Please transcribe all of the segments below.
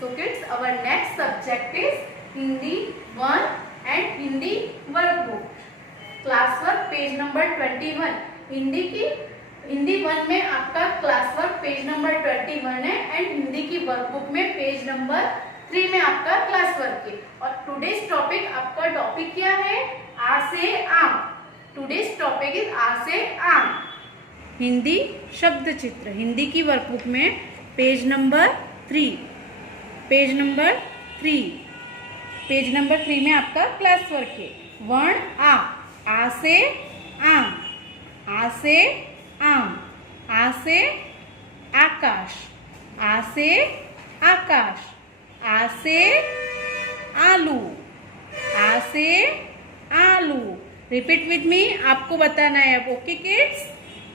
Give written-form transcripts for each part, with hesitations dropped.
So kids, our next subject is Hindi 1 and Hindi workbook. Class work page number 21. Hindi 1 में आपका class work page number 21 है and Hindi की workbook में page number 3 में आपका class work है. और टुडेज टॉपिक आपका टॉपिक क्या है? आ से आम. टुडेज टॉपिक इज आ से आम. हिंदी शब्द चित्र हिंदी की वर्कबुक में पेज नंबर 3. पेज नंबर 3 में आपका क्लास वर्क है. वर्ण आ से आम. आ से आम. आ से आकाश. आ से आकाश. आ से आलू. आ से आलू. Repeat with me. आपको बताना है अब. Okay kids?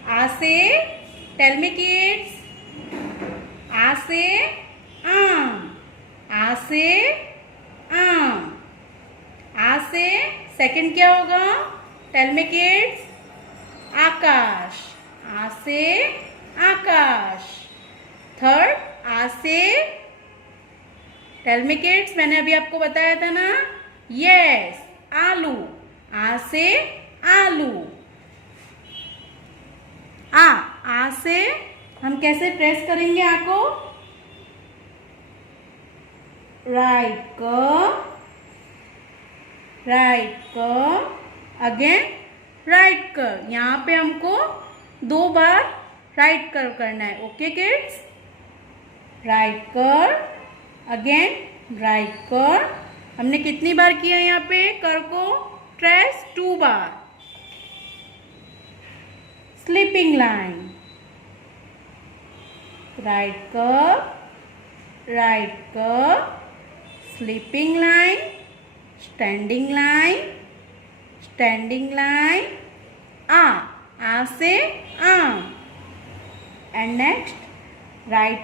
आ से, टेल मी किड्स. आ से आम. आ से आम. आ से सेकंड क्या होगा? Tell me kids. आकाश. आ से आकाश. थर्ड आ से, टेल मी किड्स. मैंने अभी आपको बताया था ना. यस, आलू. आ से आलू. आ से हम कैसे ट्रेस करेंगे आ को? राइट कर अगेन राइट कर. यहाँ पे हमको 2 बार राइट कर करना है. Okay kids? राइट कर अगेन राइट कर. हमने कितनी बार किया यहाँ पे कर को ट्रेस? 2 बार. Sleeping line. राइट कर स्लीपिंग लाइन. Standing line. आ से आम. एंड नेक्स्ट राइट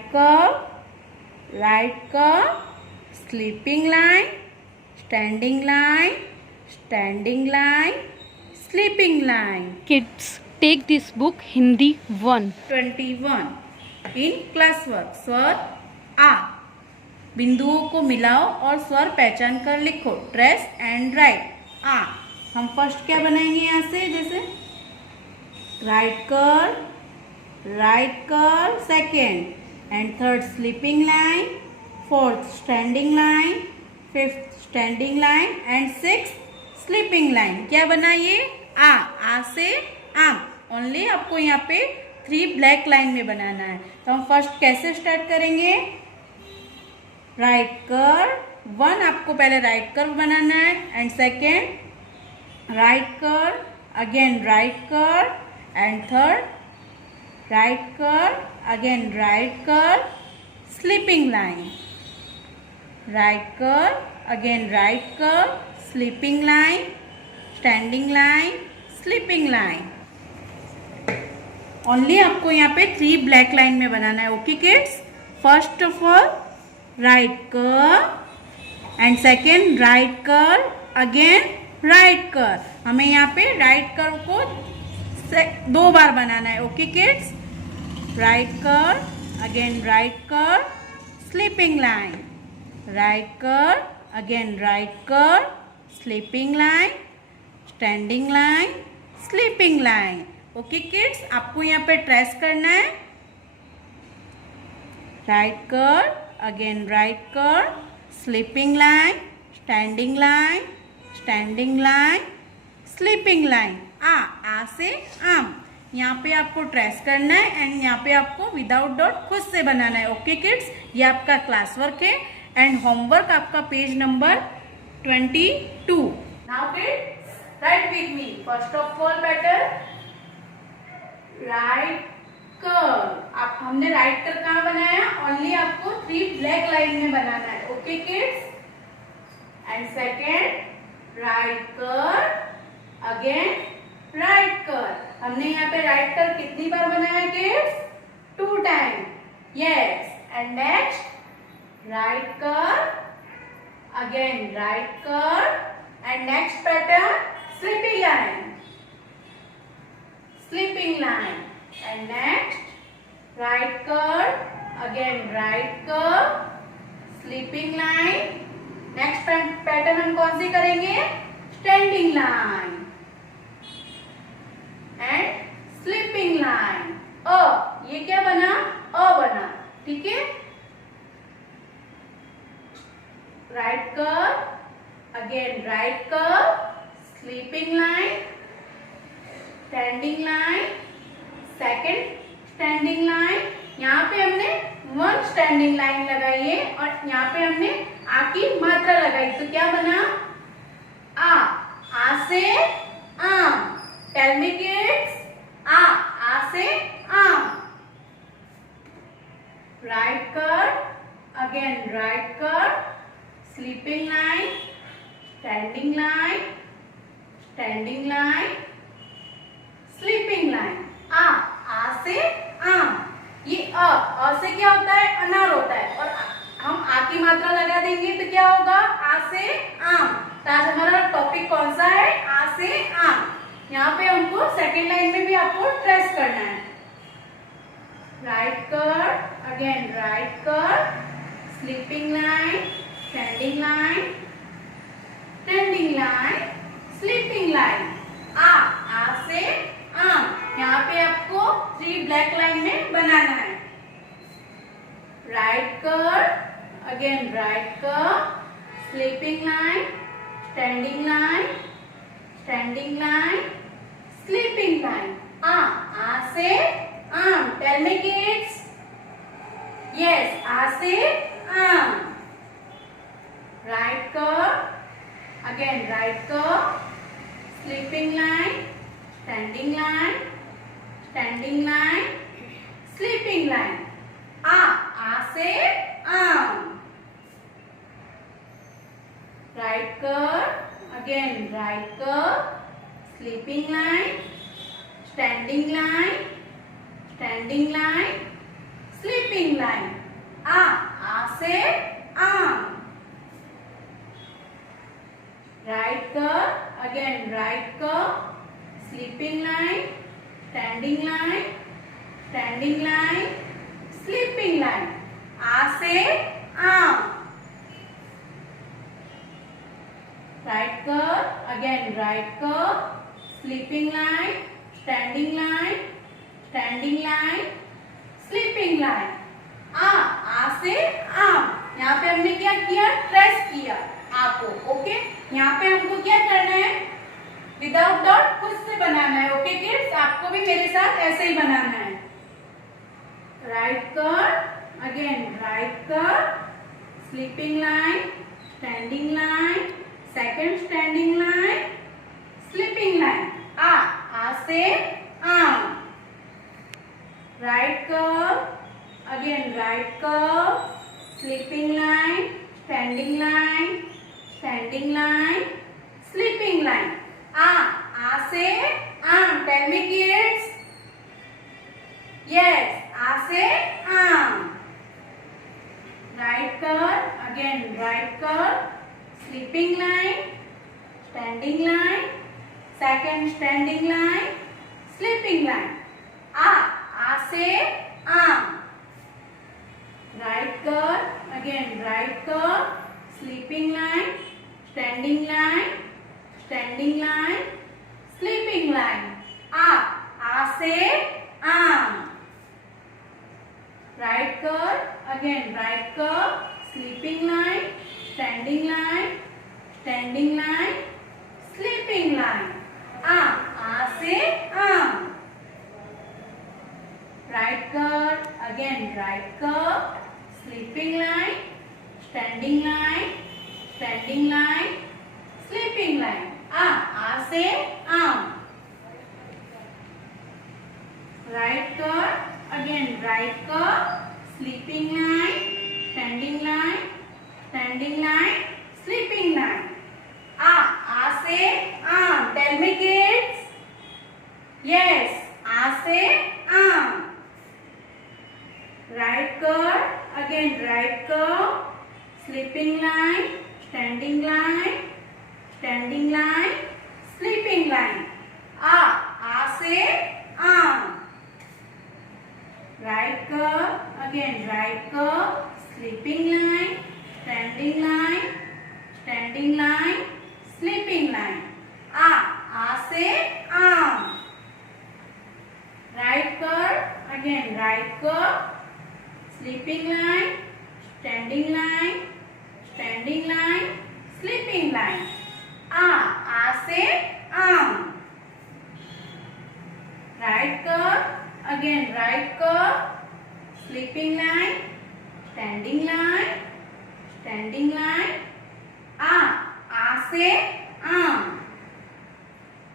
कर sleeping line. Standing line. Sleeping line. Kids, take this book Hindi 1. 21 in class work. स्वर आ. बिंदुओं को मिलाओ और स्वर पहचान कर लिखो. Trace and write. आ. हम फर्स्ट क्या बनाएंगे यहाँ से? जैसे राइट कर second and third sleeping line. Fourth standing line. Fifth standing line and sixth sleeping line. क्या बना ये? आ से आम. ओनली आपको यहाँ पे 3 ब्लैक लाइन में बनाना है. तो हम फर्स्ट कैसे स्टार्ट करेंगे? राइट कर 1 आपको पहले राइट कर बनाना है एंड सेकेंड राइट कर अगेन राइट कर एंड थर्ड राइट कर अगेन राइट कर स्लीपिंग लाइन. राइट कर अगेन राइट कर sleeping line. Standing line. Sleeping line. Only आपको यहाँ पे 3 ब्लैक लाइन में बनाना है. Okay kids? First of all right कर एंड सेकेंड राइट कर अगेन राइट कर. हमें यहाँ पे राइट कर को 2 बार बनाना है. Okay kids? राइट कर अगेन राइट कर स्लीपिंग लाइन. राइट कर अगेन राइट कर sleeping line. Standing line. Sleeping line. Okay kids? आपको यहाँ पे ट्रेस करना है. राइट कर अगेन राइट कर sleeping line. Standing line. Sleeping line. आ से आम. यहाँ पे आपको ट्रेस करना है एंड यहाँ पे आपको विदाउट डॉट खुद से बनाना है. Okay kids? ये आपका क्लास वर्क है एंड होमवर्क आपका page number 22. Now kids right with me. First of all pattern right कर. आप हमने राइट कर कहाँ बनाया? ओनली आपको 3 ब्लैक लाइन में बनाना है. Okay kids? And second right कर अगेन राइट कर. हमने यहाँ पे राइट कर कितनी बार बनाया kids? 2 time. Yes. And next write कर अगेन राइट कर and next pattern sleeping line. And next right curve, again right curve, sleeping line. Next pattern हम कौन सी करेंगे? Standing line and sleeping line. ये क्या बना? बना, ठीक है। Right curve, again right curve, sleeping line, standing line, second standing line. यहाँ पे हमने वन स्टैंडिंग लाइन लगाई है और यहाँ पे हमने आ की मात्रा लगाई, तो क्या बना? आ से आम। टेल मी किड्स, आ से आम। Right curve, again right curve, sleeping line, standing line, standing line, sleeping line. आ से आम। ये अ से क्या होता है? अनार होता है, और हम आ की मात्रा लगा देंगे तो क्या होगा? आ से आम। तो आज हमारा टॉपिक कौन सा है? आ से आम। यहाँ पे हमको सेकेंड लाइन में भी आपको ट्रेस करना है। Right curve, again right curve, sleeping line, standing line, standing line, sleeping line. आ से आम। यहाँ पे आपको 3 ब्लैक लाइन में बनाना है। Right curve, again right curve, sleeping line, standing line, standing line, sleeping line. आ से आम। टेल मी किड्स, यस, आ से आम। Right curve, again right curve, sleeping line, standing line, standing line, sleeping line. आ से आम। Right curve, again right curve, sleeping line, standing line, standing line, sleeping line. आ से आम। Right curve, again right curve, sleeping line, standing line, standing line, sleeping line. आ से आम। Right curve, again right curve, sleeping line, standing line, standing line, sleeping line. आ से आम। यहाँ पे हमने क्या किया? ट्रेस किया आपको, ओके। यहाँ पे हमको क्या करना है? विदाउट डॉट खुद से बनाना है, ओके किड्स। आपको भी मेरे साथ ऐसे ही बनाना है। Right curve, again right curve, sleeping line, standing line, second standing line, sleeping line. आ से आम। Right curve, again right curve, sleeping line, standing line, standing line, sleeping line. आ से आम। टेल मी किड्स, यस, आ से आम। Right curve, again right curve, sleeping line, standing line, second standing line, sleeping line. आ से आम। Right curve, again right curve, sleeping line, standing line, standing line, sleeping line. आ से आम। Right curve, again right curve, sleeping line, standing line, standing line, sleeping line. आ से आम। Right curve, again right curve, sleeping line, standing line, standing line, sleeping line. आ से आम। Right curve, again right curve, sleeping line, standing line, standing line, sleeping line. आ से आम। Tell me kids, yes, आ से आम। Right curve, again right curve, sleeping line, standing line, standing line, sleeping line. आ से आम। Right curve, again right curve, sleeping line, standing line, standing line, sleeping line. आ से आम। Right curve, again right curve, sleeping line, standing line, standing line, sleeping line. आ से आम। Right curve, again right curve, sleeping line, standing line, standing line. आ से आम।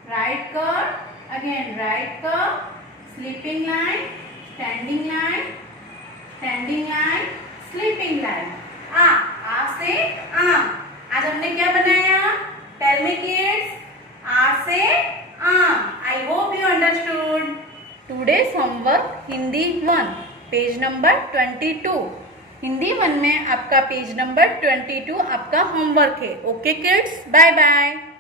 Right curve, again right curve, sleeping line, standing line, standing line, sleeping line. आ से आम। आज हमने क्या बनाया? Tell me kids. आ से आम। I hope you understood. Today's homework Hindi 1 page number 22। Hindi 1 में आपका पेज नंबर 22 आपका होमवर्क है। Okay kids, bye bye.